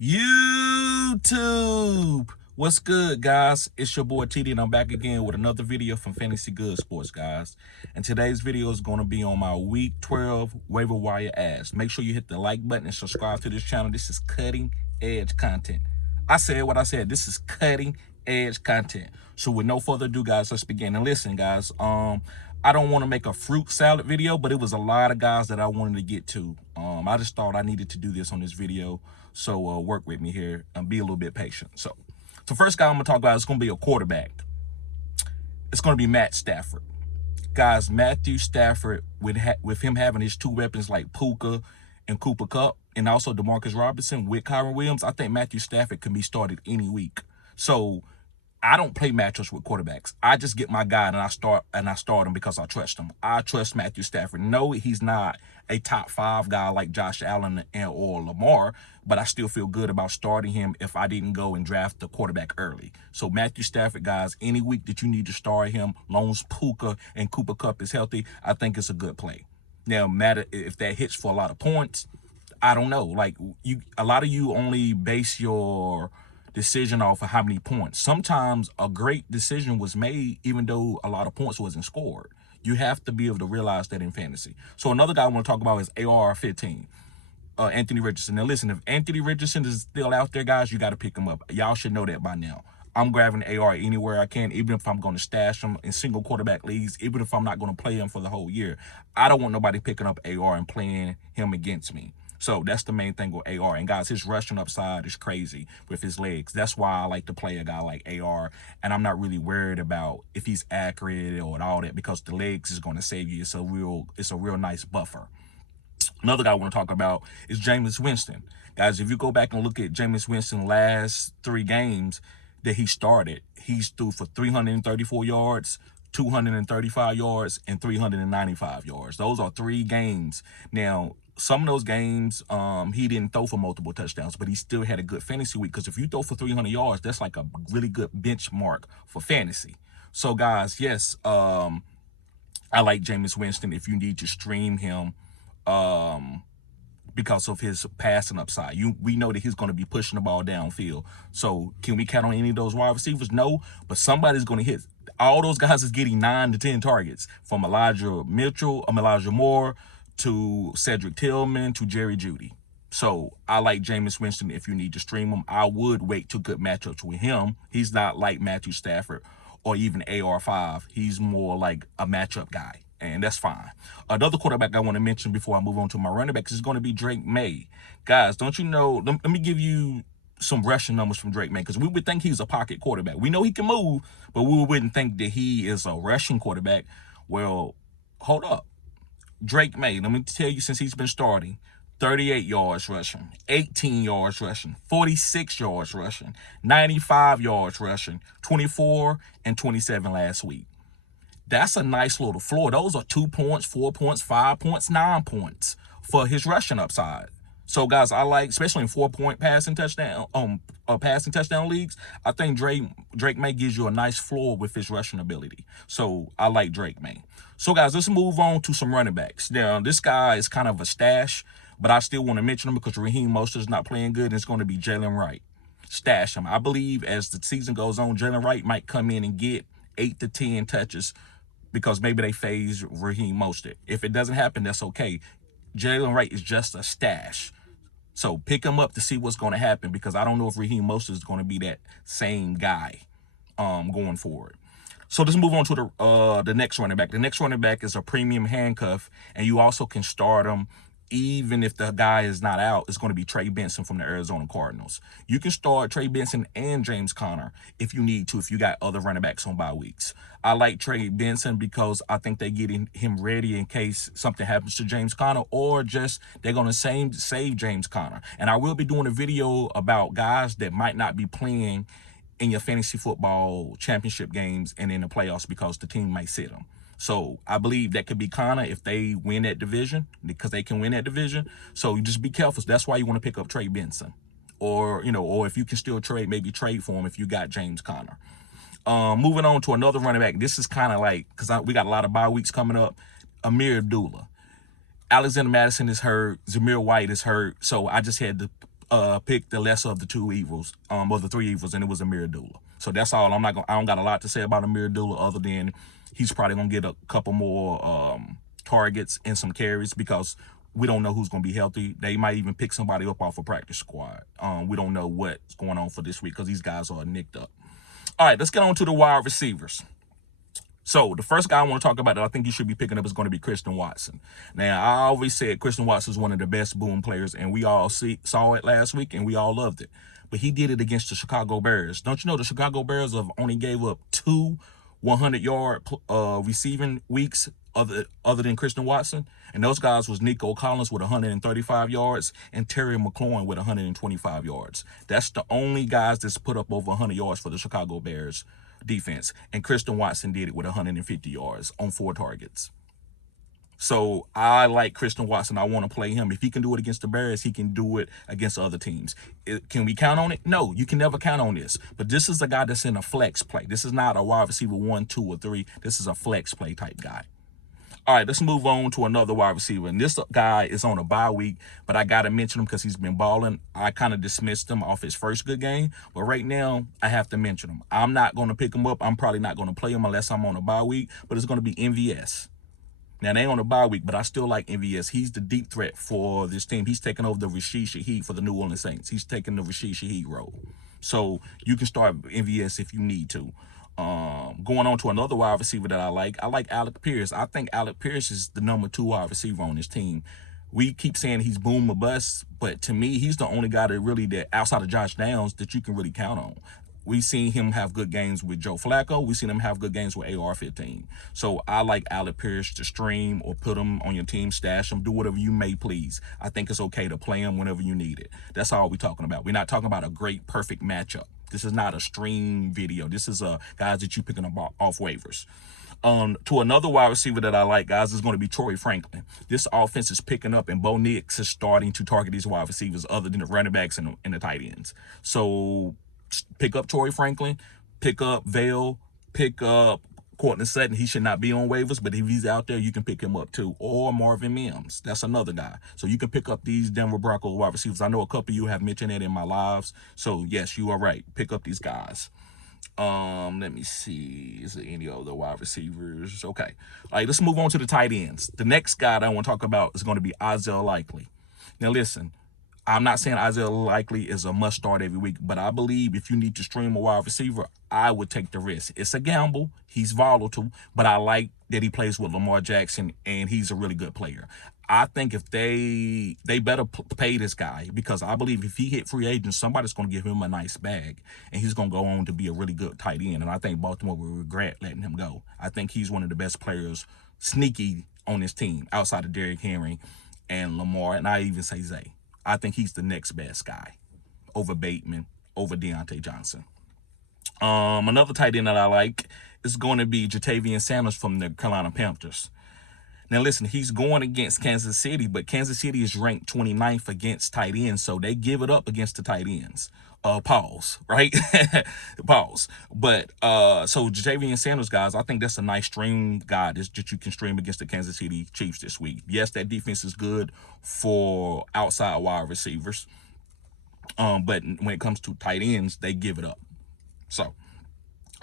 YouTube. What's good, guys? It's your boy TD, and I'm back again with another video from Fantasy Good Sports, guys. And today's video is going to be on my Week 12 waiver wire ads. Make sure you hit the like button and subscribe to this channel. This is cutting edge content. I said what I said. This is cutting edge content. So with no further ado, guys, let's begin. And listen, guys, I don't want to make a fruit salad video, but it was a lot of guys that I wanted to get to. I just thought I needed to do this on this video. So work with me here and be a little bit patient. So the first guy I'm going to talk about is going to be a quarterback. It's going to be Matt Stafford. Guys, Matthew Stafford, with him having his two weapons like Puka and Cooper Kupp, and also DeMarcus Robinson with Kyron Williams, I think Matthew Stafford can be started any week. So I don't play matchups with quarterbacks. I just get my guy and I start him because I trust him. I trust Matthew Stafford. No, he's not a top 5 guy like Josh Allen or Lamar, but I still feel good about starting him if I didn't go and draft the quarterback early. So Matthew Stafford, guys, any week that you need to start him, long as Puka and Cooper Kupp is healthy, I think it's a good play. Now, matter if that hits for a lot of points, I don't know. Like a lot of you only base your decision off of how many points. Sometimes a great decision was made even though a lot of points wasn't scored. You have to be able to realize that in fantasy. So another guy I want to talk about is AR-15, Anthony Richardson. Now listen, if Anthony Richardson is still out there, guys, you got to pick him up. Y'all should know that by now. I'm grabbing AR anywhere I can, even if I'm going to stash him in single quarterback leagues, even if I'm not going to play him for the whole year. I don't want nobody picking up AR and playing him against me. So that's the main thing with AR. And guys, his rushing upside is crazy with his legs. That's why I like to play a guy like AR. And I'm not really worried about if he's accurate or all that, because the legs is going to save you. It's a real nice buffer. Another guy I want to talk about is Jameis Winston. Guys, if you go back and look at Jameis Winston's last 3 games that he started, he's threw for 334 yards, 235 yards, and 395 yards. Those are 3 games. Now, some of those games, he didn't throw for multiple touchdowns, but he still had a good fantasy week, because if you throw for 300 yards, that's like a really good benchmark for fantasy. So, guys, yes, I like Jameis Winston if you need to stream him because of his passing upside. We know that he's going to be pushing the ball downfield. So can we count on any of those wide receivers? No, but somebody's going to hit. All those guys is getting 9 to 10 targets, from Elijah Moore to Cedric Tillman to Jerry Jeudy. So I like Jameis Winston if you need to stream him. I would wait to good matchups with him. He's not like Matthew Stafford or even AR5. He's more like a matchup guy, and that's fine. Another quarterback I want to mention before I move on to my running backs is going to be Drake May. Guys, don't you know, let me give you some rushing numbers from Drake May, because we would think he's a pocket quarterback. We know he can move, but we wouldn't think that he is a rushing quarterback. Well, hold up. Drake May, let me tell you, since he's been starting, 38 yards rushing, 18 yards rushing, 46 yards rushing, 95 yards rushing, 24 and 27 last week. That's a nice little floor. Those are 2 points, 4 points, 5 points, 9 points for his rushing upside. So, guys, I like, especially in 4-point passing touchdown leagues, I think Drake May gives you a nice floor with his rushing ability. So I like Drake May. So, guys, let's move on to some running backs. Now, this guy is kind of a stash, but I still want to mention him because Raheem Mostert's not playing good, and it's going to be Jalen Wright. Stash him. I believe as the season goes on, Jalen Wright might come in and get 8 to 10 touches, because maybe they phase Raheem Mostert. If it doesn't happen, that's okay. Jalen Wright is just a stash. So pick him up to see what's going to happen, because I don't know if Raheem Mostert is going to be that same guy going forward. So let's move on to the next running back. The next running back is a premium handcuff, and you also can start him even if the guy is not out. It's going to be Trey Benson from the Arizona Cardinals. You can start Trey Benson and James Conner if you need to, if you got other running backs on bye weeks. I like Trey Benson because I think they're getting him ready in case something happens to James Conner, or just they're going to save James Conner. And I will be doing a video about guys that might not be playing in your fantasy football championship games and in the playoffs because the team might sit them. So I believe that could be Connor if they win that division, because they can win that division. So you just be careful. That's why you want to pick up Trey Benson, or or if you can still trade, maybe trade for him if you got James Conner. Moving on to another running back. This is kind of like, because we got a lot of bye weeks coming up. Amir Abdullah. Alexander Madison is hurt. Zamir White is hurt. So I just had to picked the lesser of the two evils, or the three evils, and it was Amir Abdullah. So that's all. I don't got a lot to say about Amir Abdullah other than he's probably gonna get a couple more targets and some carries because we don't know who's gonna be healthy. They might even pick somebody up off a practice squad. We don't know what's going on for this week because these guys are nicked up. All right, let's get on to the wide receivers. So the first guy I want to talk about that I think you should be picking up is going to be Christian Watson. Now, I always said Christian Watson is one of the best boom players, and we all saw it last week, and we all loved it. But he did it against the Chicago Bears. Don't you know the Chicago Bears have only gave up 2 100-yard receiving weeks other than Christian Watson? And those guys was Nico Collins with 135 yards and Terry McLaurin with 125 yards. That's the only guys that's put up over 100 yards for the Chicago Bears defense. And Christian Watson did it with 150 yards on 4 targets. So I like Christian Watson. I want to play him. If he can do it against the Bears, he can do it against other teams. Can we count on it? No, you can never count on this. But this is a guy that's in a flex play. This is not a wide receiver 1, 2, or 3. This is a flex play type guy. All right, let's move on to another wide receiver. And this guy is on a bye week, but I got to mention him because he's been balling. I kind of dismissed him off his first good game, but right now I have to mention him. I'm not going to pick him up. I'm probably not going to play him unless I'm on a bye week, but it's going to be MVS. Now, they ain't on a bye week, but I still like MVS. He's the deep threat for this team. He's taking over the Rashid Shaheed for the New Orleans Saints. He's taking the Rashid Shaheed role. So you can start MVS if you need to. Going on to another wide receiver that I like Alec Pierce. I think Alec Pierce is the number 2 wide receiver on this team. We keep saying he's boom or bust, but to me, he's the only guy that outside of Josh Downs that you can really count on. We've seen him have good games with Joe Flacco. We've seen him have good games with AR-15. So I like Alec Pierce to stream or put him on your team, stash him, do whatever you may please. I think it's okay to play him whenever you need it. That's all we're talking about. We're not talking about a great, perfect matchup. This is not a stream video. This is guys that you picking up off waivers. To another wide receiver that I like, guys, is going to be Troy Franklin. This offense is picking up, and Bo Nix is starting to target these wide receivers other than the running backs and the tight ends. So pick up Troy Franklin, pick up Vale, pick up Courtland Sutton. He should not be on waivers, but if he's out there, you can pick him up too. Or Marvin Mims. That's another guy. So you can pick up these Denver Broncos wide receivers. I know a couple of you have mentioned that in my lives. So yes, you are right. Pick up these guys. Let me see. Is there any other wide receivers? Okay. All right, let's move on to the tight ends. The next guy that I want to talk about is going to be Isaiah Likely. Now listen, I'm not saying Isaiah Likely is a must start every week, but I believe if you need to stream a wide receiver, I would take the risk. It's a gamble. He's volatile, but I like that he plays with Lamar Jackson, and he's a really good player. I think if they better pay this guy, because I believe if he hit free agent, somebody's going to give him a nice bag, and he's going to go on to be a really good tight end. And I think Baltimore will regret letting him go. I think he's one of the best players, sneaky, on this team outside of Derrick Henry and Lamar, and I even say Zay. I think he's the next best guy over Bateman, over Deontay Johnson. Another tight end that I like is going to be Jatavian Sanders from the Carolina Panthers. Now, listen, he's going against Kansas City, but Kansas City is ranked 29th against tight ends, so they give it up against the tight ends. Pause, right? Pause. But so Jatavian Sanders, guys, I think that's a nice stream guy that you can stream against the Kansas City Chiefs this week. Yes, that defense is good for outside wide receivers, but when it comes to tight ends, they give it up. So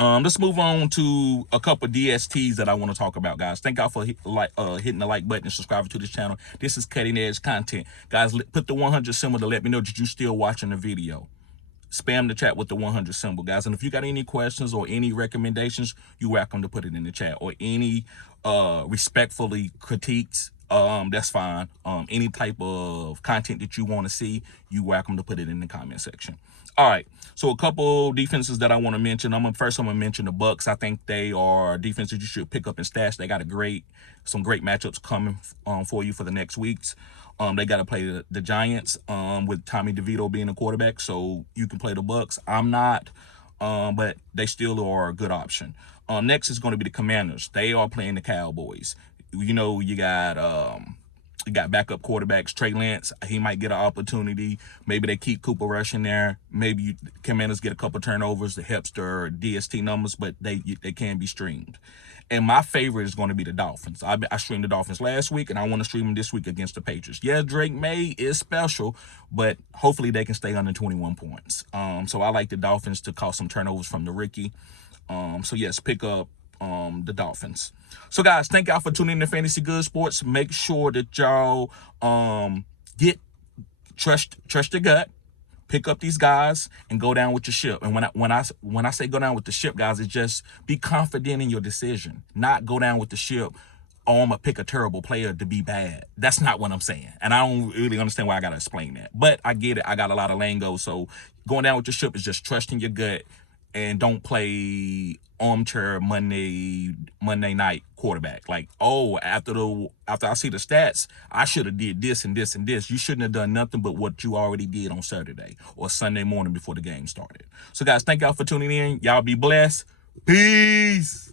let's move on to a couple of DSTs that I want to talk about, guys. Thank y'all for hitting the like button and subscribing to this channel. This is cutting edge content. Guys, put the 100 symbol to let me know that you're still watching the video. Spam the chat with the 100 symbol, guys. And if you got any questions or any recommendations, you're welcome to put it in the chat, or any respectfully critiques. That's fine. Any type of content that you want to see, you're welcome to put it in the comment section. All right, so a couple defenses that I want to mention. I'm gonna mention the Bucks. I think they are defenses you should pick up and stash. They got some great matchups coming for you for the next weeks. They got to play the Giants with Tommy DeVito being a quarterback, so you can play the Bucks. I'm not, but they still are a good option. Next is going to be the Commanders. They are playing the Cowboys. You know, you got backup quarterbacks, Trey Lance. He might get an opportunity. Maybe they keep Cooper Rush in there. Maybe Commanders get a couple turnovers that helps their DST numbers, but they can be streamed. And my favorite is going to be the Dolphins. I streamed the Dolphins last week, and I want to stream them this week against the Patriots. Yeah, Drake May is special, but hopefully they can stay under 21 points. So I like the Dolphins to cause some turnovers from the rookie. So yes, pick up the Dolphins. So guys, thank y'all for tuning in to Fantasy Good Sports. Make sure that y'all trust your gut. Pick up these guys and go down with your ship. And when I say go down with the ship, guys, it's just be confident in your decision. Not go down with the ship, oh, I'm gonna pick a terrible player to be bad. That's not what I'm saying. And I don't really understand why I gotta explain that. But I get it. I got a lot of lingo. So going down with your ship is just trusting your gut and don't play armchair Monday night quarterback. Like, oh, after I see the stats, I should have did this and this and this. You shouldn't have done nothing but what you already did on Saturday or Sunday morning before the game started. So guys, thank y'all for tuning in. Y'all be blessed. Peace.